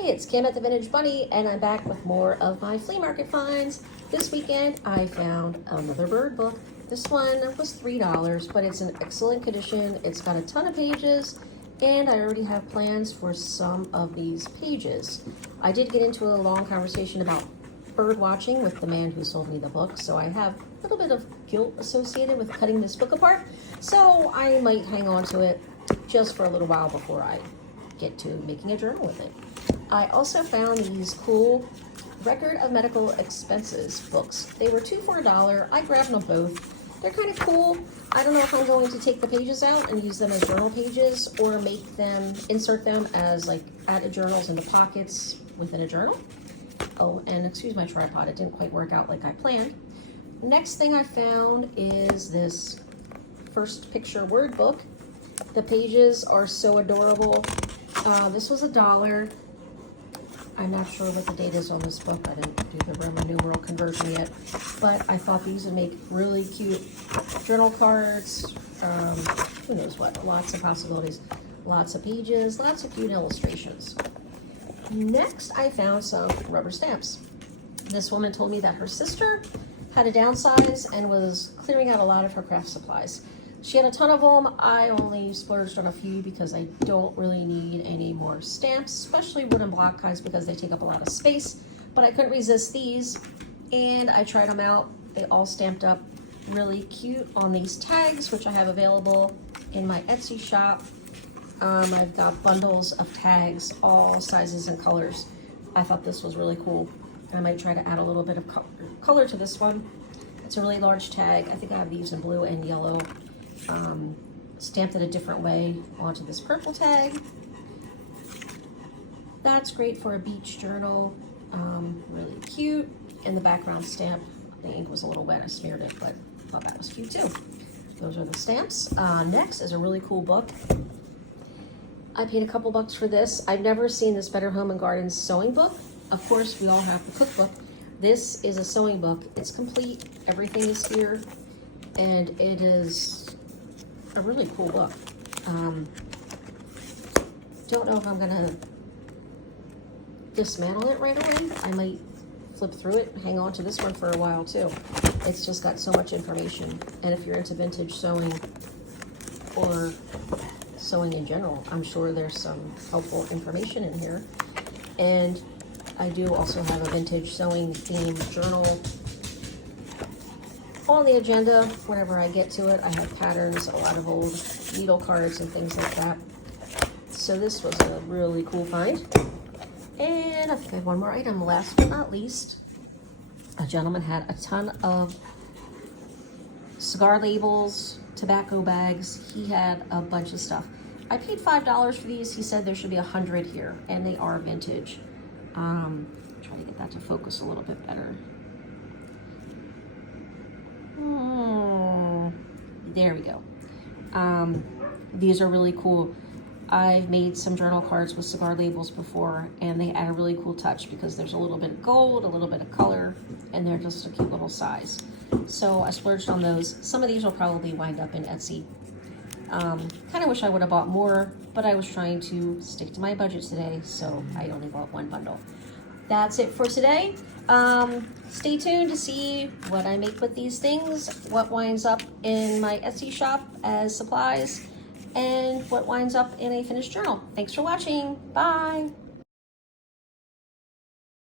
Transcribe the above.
Hey, it's Kim at the Vintage Bunny, and I'm back with more of my flea market finds. This weekend, I found another bird book. This one was $3, but it's in excellent condition. It's got a ton of pages, and I already have plans for some of these pages. I did get into a long conversation about bird watching with the man who sold me the book, so I have a little bit of guilt associated with cutting this book apart, so I might hang on to it just for a little while before I get to making a journal with it. I also found these cool record of medical expenses books. They were 2 for $1. I grabbed them both. They're kind of cool. I don't know if I'm going to take the pages out and use them as journal pages or make them, insert them as like added journals into pockets within a journal. Oh, and excuse my tripod, it didn't quite work out like I planned. Next thing I found is this first picture word book. The pages are so adorable. This was $1. I'm not sure what the date is on this book. I didn't do the Roman numeral conversion yet, but I thought these would make really cute journal cards. Who knows what, lots of possibilities, lots of pages, lots of cute illustrations. Next, I found some rubber stamps. This woman told me that her sister had to downsize and was clearing out a lot of her craft supplies. She had a ton of them. I only splurged on a few because I don't really need any more stamps, especially wooden block kinds because they take up a lot of space. But I couldn't resist these, and I tried them out. They all stamped up really cute on these tags, which I have available in my Etsy shop. I've got bundles of tags, all sizes and colors. I thought this was really cool. I might try to add a little bit of color to this one. It's a really large tag. I think I have these in blue and yellow. Stamped it a different way onto this purple tag. That's great for a beach journal. Really cute. And the background stamp, the ink was a little wet, I smeared it, but I thought that was cute too. Those are the stamps. Next is a really cool book. I paid a couple bucks for this. I've never seen this Better Home and Garden sewing book. Of course, we all have the cookbook. This is a sewing book. It's complete. Everything is here, and it is a really cool book. Don't know if I'm gonna dismantle it right away. I might flip through it and hang on to this one for a while too. It's just got so much information, and if you're into vintage sewing or sewing in general, I'm sure there's some helpful information in here. And I do also have a vintage sewing themed journal on the agenda whenever I get to it. I have patterns, a lot of old needle cards and things like that. So this was a really cool find. And I think I have one more item. Last but not least, a gentleman had a ton of cigar labels, tobacco bags. He had a bunch of stuff. I paid $5 for these. He said there should be 100 here, and they are vintage. Try to get that to focus a little bit better. There we go. These are really cool. I've made some journal cards with cigar labels before, and they add a really cool touch because there's a little bit of gold, a little bit of color, and they're just a cute little size. So I splurged on those. Some of these will probably wind up in Etsy. Kind of wish I would have bought more, but I was trying to stick to my budget today, so I only bought one bundle. That's it for today. Stay tuned to see what I make with these things, what winds up in my Etsy shop as supplies, and what winds up in a finished journal. Thanks for watching. Bye.